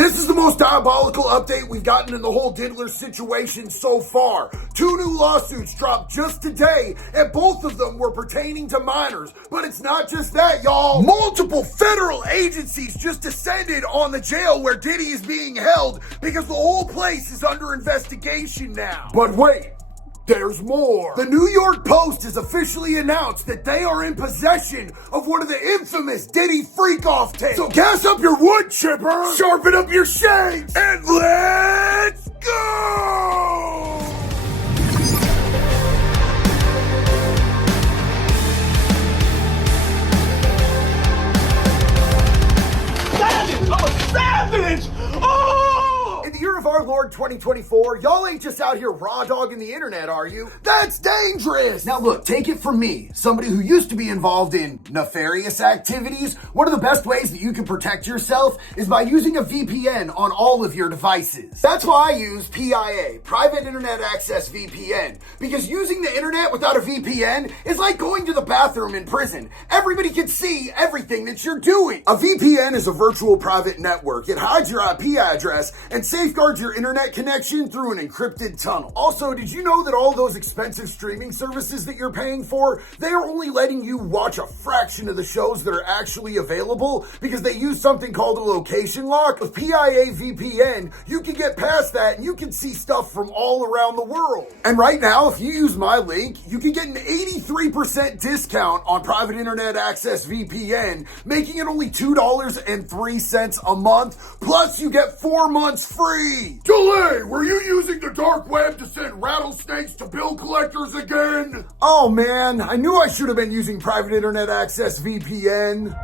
This is the most diabolical update we've gotten in the whole Diddler situation so far. 2 new lawsuits dropped just today, and both of them were pertaining to minors. But it's not just that, y'all. Multiple federal agencies just descended on the jail where Diddy is being held because the whole place is under investigation now. But wait. There's more. The New York Post has officially announced that they are in possession of one of the infamous Diddy freak-off tapes. So gas up your wood chipper, sharpen up your shades, and let's go! Savage! I'm a savage! Oh! In the year of our Lord 2024, y'all ain't just out here raw dogging the internet, are you? That's dangerous! Now look, take it from me, somebody who used to be involved in nefarious activities. One of the best ways that you can protect yourself is by using a VPN on all of your devices. That's why I use PIA, Private Internet Access VPN, because using the internet without a VPN is like going to the bathroom in prison. Everybody can see everything that you're doing. A VPN is a virtual private network. It hides your IP address and safeguards your internet connection through an encrypted tunnel. Also, did you know that all those expensive streaming services that you're paying for, they are only letting you watch a fraction of the shows that are actually available because they use something called a location lock? With PIA VPN, you can get past that and you can see stuff from all around the world. And right now, if you use my link, you can get an 83% discount on Private Internet Access VPN, making it only $2.03 a month, plus you get 4 months free. Delay, were you using the dark web to send rattlesnakes to bill collectors again? Oh man, I knew I should have been using Private Internet Access VPN.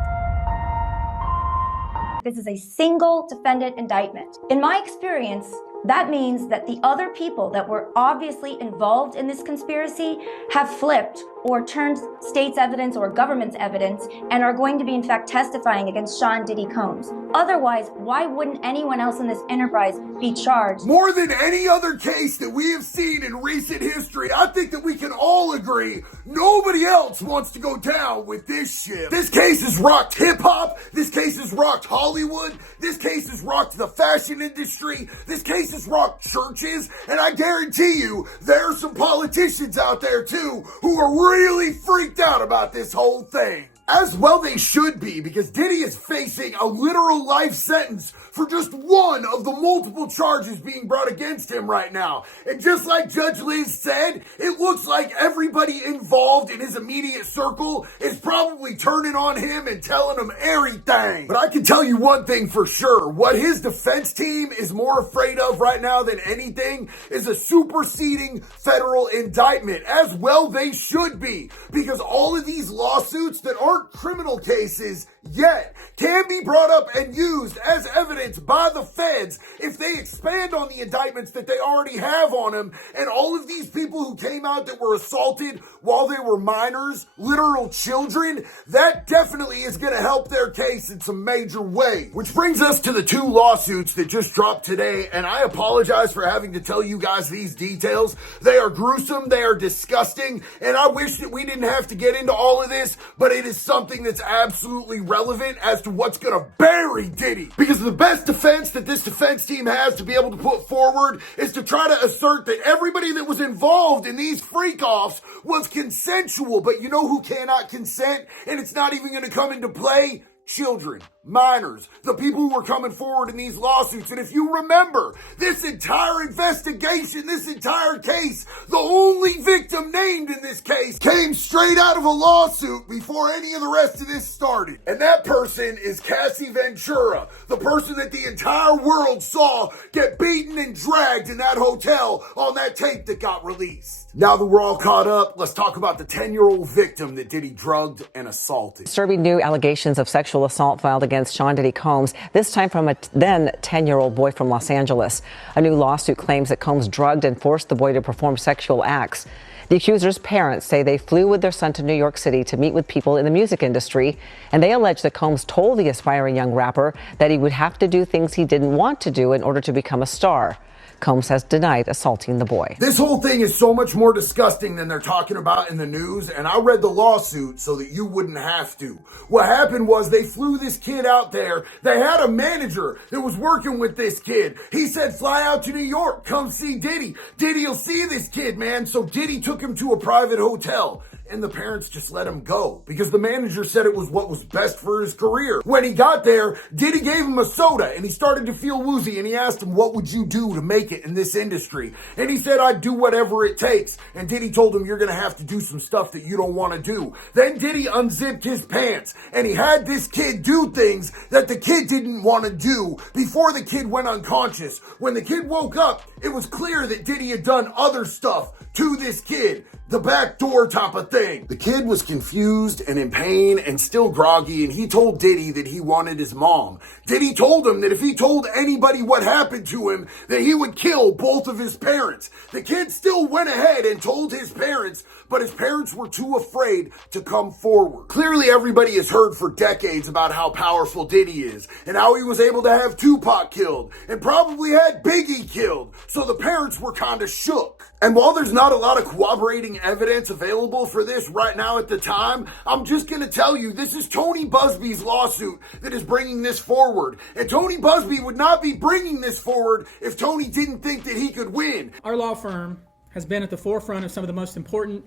This is a single defendant indictment. In my experience, that means that the other people that were obviously involved in this conspiracy have flipped or turned state's evidence or government's evidence and are going to be in fact testifying against Sean Diddy Combs. Otherwise, why wouldn't anyone else in this enterprise be charged? More than any other case that we have seen in recent history, I think that we can all agree nobody else wants to go down with this shit. This case has rocked hip-hop. This case has rocked Hollywood. This case has rocked the fashion industry. This case has rocked churches. And I guarantee you, there are some politicians out there too who are really freaked out about this whole thing. As well they should be, because Diddy is facing a literal life sentence for just one of the multiple charges being brought against him right now. And just like Judge Liz said, it looks like everybody involved in his immediate circle is probably turning on him and telling him everything. But I can tell you one thing for sure. What his defense team is more afraid of right now than anything is a superseding federal indictment. As well they should be, because all of these lawsuits that aren't criminal cases yet can be brought up and used as evidence by the feds if they expand on the indictments that they already have on him. And all of these people who came out that were assaulted while they were minors, literal children, that definitely is going to help their case in some major ways. Which brings us to the 2 lawsuits that just dropped today, and I apologize for having to tell you guys these details. They are gruesome, they are disgusting, and I wish that we didn't have to get into all of this, but it is something that's absolutely relevant as to what's gonna bury Diddy. Because the best defense that this defense team has to be able to put forward is to try to assert that everybody that was involved in these freak-offs was consensual. But you know who cannot consent, and it's not even gonna come into play? Children, minors, the people who were coming forward in these lawsuits. And if you remember, this entire investigation, this entire case, the only victim named in this case came straight out of a lawsuit before any of the rest of this started. And that person is Cassie Ventura, the person that the entire world saw get beaten and dragged in that hotel on that tape that got released. Now that we're all caught up, let's talk about the 10-year-old victim that Diddy drugged and assaulted. Disturbing new allegations of sexual assault filed against Sean Diddy Combs, this time from a then 10-year-old boy from Los Angeles. A new lawsuit claims that Combs drugged and forced the boy to perform sexual acts. The accuser's parents say they flew with their son to New York City to meet with people in the music industry, and they allege that Combs told the aspiring young rapper that he would have to do things he didn't want to do in order to become a star. Combs has denied assaulting the boy. This whole thing is so much more disgusting than they're talking about in the news, and I read the lawsuit so that you wouldn't have to. What happened was they flew this kid out there. They had a manager that was working with this kid. He said, fly out to New York, come see Diddy. Diddy will see this kid, man. So Diddy took him to a private hotel. And the parents just let him go because the manager said it was what was best for his career. When he got there, Diddy gave him a soda and he started to feel woozy, and he asked him, what would you do to make it in this industry? And he said, I'd do whatever it takes. And Diddy told him, you're going to have to do some stuff that you don't want to do. Then Diddy unzipped his pants and he had this kid do things that the kid didn't want to do before the kid went unconscious. When the kid woke up, it was clear that Diddy had done other stuff to this kid. The back door type of thing. The kid was confused and in pain and still groggy, and he told Diddy that he wanted his mom. Diddy told him that if he told anybody what happened to him, that he would kill both of his parents. The kid still went ahead and told his parents, but his parents were too afraid to come forward. Clearly everybody has heard for decades about how powerful Diddy is and how he was able to have Tupac killed and probably had Biggie killed. So the parents were kind of shook. And while there's not a lot of corroborating evidence available for this right now at the time, I'm just going to tell you this is Tony Busby's lawsuit that is bringing this forward. And Tony Busby would not be bringing this forward if Tony didn't think that he could win. Our law firm has been at the forefront of some of the most important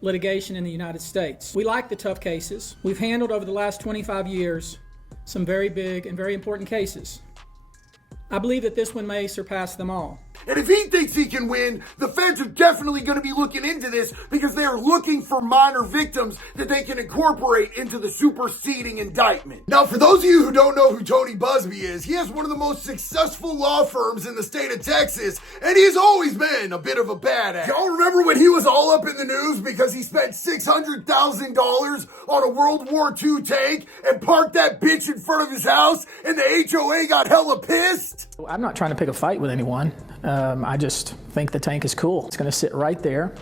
litigation in the United States. We like the tough cases. We've handled over the last 25 years some very big and very important cases. I believe that this one may surpass them all. And if he thinks he can win, the feds are definitely going to be looking into this because they are looking for minor victims that they can incorporate into the superseding indictment. Now, for those of you who don't know who Tony Busby is, he has one of the most successful law firms in the state of Texas, and he's always been a bit of a badass. Y'all remember when he was all up in the news because he spent $600,000 on a World War II tank and parked that bitch in front of his house, and the HOA got hella pissed? I'm not trying to pick a fight with anyone. I just think the tank is cool. It's going to sit right there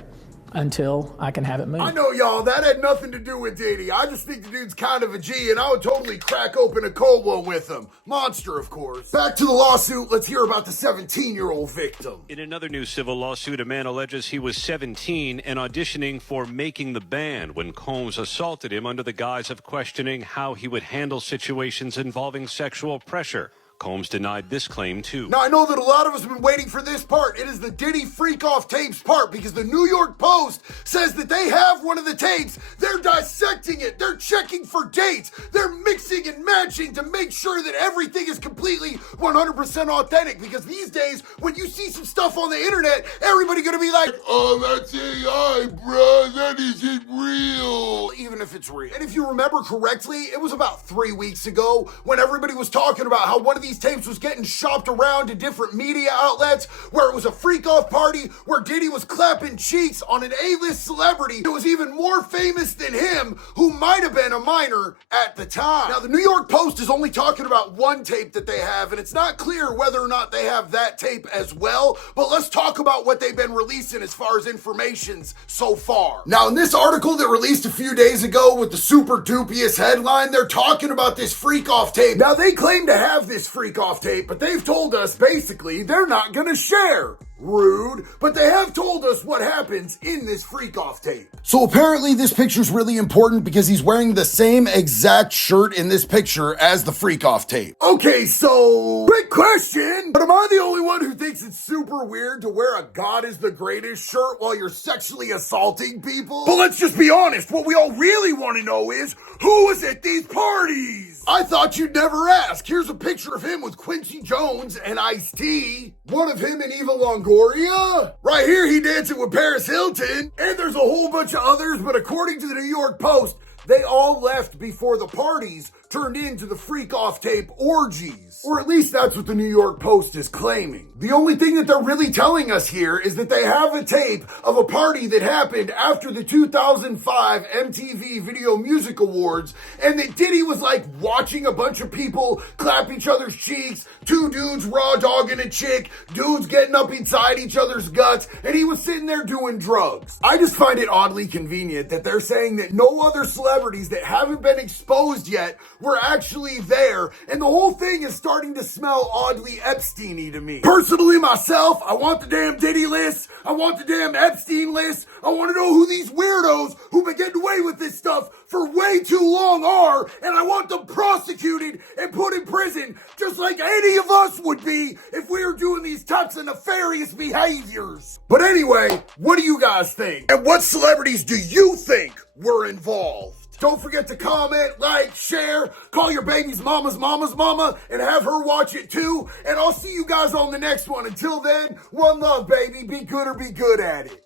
until I can have it moved. I know, y'all, that had nothing to do with Diddy. I just think the dude's kind of a G, and I would totally crack open a cola with him. Monster, of course. Back to the lawsuit, let's hear about the 17-year-old victim. In another new civil lawsuit, a man alleges he was 17 and auditioning for Making the Band when Combs assaulted him under the guise of questioning how he would handle situations involving sexual pressure. Combs denied this claim, too. Now, I know that a lot of us have been waiting for this part. It is the Diddy freak-off tapes part because the New York Post says that they have one of the tapes. They're dissecting it. They're checking for dates. They're mixing and matching to make sure that everything is completely 100% authentic because these days, when you see some stuff on the internet, everybody gonna be like, oh, that's AI, bro. That isn't real. Even if it's real. And if you remember correctly, it was about 3 weeks ago when everybody was talking about how one of these tapes was getting shopped around to different media outlets where it was a freak-off party where Diddy was clapping cheeks on an A-list celebrity who was even more famous than him, who might have been a minor at the time. Now, the New York Post is only talking about one tape that they have, and it's not clear whether or not they have that tape as well, but let's talk about what they've been releasing as far as informations so far. Now, in this article that released a few days ago with the super dubious headline, they're talking about this freak-off tape. Now, they claim to have this freak-off tape, but they've told us basically they're not gonna share. Rude, but they have told us what happens in this freak-off tape. So apparently this picture's really important because he's wearing the same exact shirt in this picture as the freak-off tape. Okay, so, quick question, but am I the only one who thinks it's super weird to wear a God is the greatest shirt while you're sexually assaulting people? But let's just be honest, what we all really want to know is, who was at these parties? I thought you'd never ask. Here's a picture of him with Quincy Jones and Ice-T. One of him and Eva Longoria. Right here, he dancing with Paris Hilton. And there's a whole bunch of others, but according to the New York Post, they all left before the parties turned into the freak-off tape orgies. Or at least that's what the New York Post is claiming. The only thing that they're really telling us here is that they have a tape of a party that happened after the 2005 MTV Video Music Awards, and that Diddy was like watching a bunch of people clap each other's cheeks, two dudes raw dogging a chick, dudes getting up inside each other's guts, and he was sitting there doing drugs. I just find it oddly convenient that they're saying that no other celebrities that haven't been exposed yet were actually there, and the whole thing is starting to smell oddly Epstein-y to me. Personally, myself, I want the damn Diddy list. I want the damn Epstein list. I want to know who these weirdos who've been getting away with this stuff for way too long are, and I want them prosecuted and put in prison just like any of us would be if we were doing these types of nefarious behaviors. But anyway, what do you guys think? And what celebrities do you think were involved? Don't forget to comment, like, share, call your baby's mama's mama, and have her watch it too. And I'll see you guys on the next one. Until then, one love, baby. Be good or be good at it.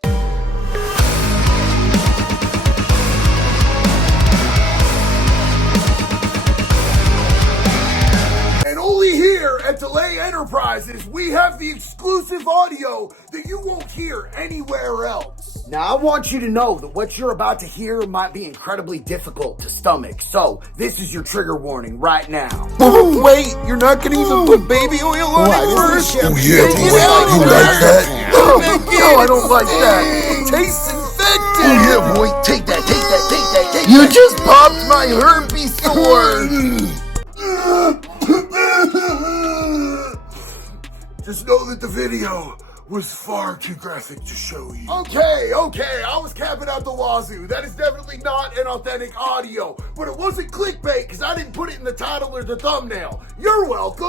And only here at Delay Enterprises, we have the exclusive audio that you won't hear anywhere else. Now, I want you to know that what you're about to hear might be incredibly difficult to stomach. So, this is your trigger warning right now. Oh, wait, you're not gonna even put baby oil on it first? Oh, yeah, boy. You like that? No, I don't like that. It tastes infected. Oh, yeah, boy. Take that. You just popped my herpes sore. Just know that the video was far too graphic to show you. Okay, I was capping out the wazoo. That is definitely not an authentic audio, but it wasn't clickbait because I didn't put it in the title or the thumbnail. You're welcome.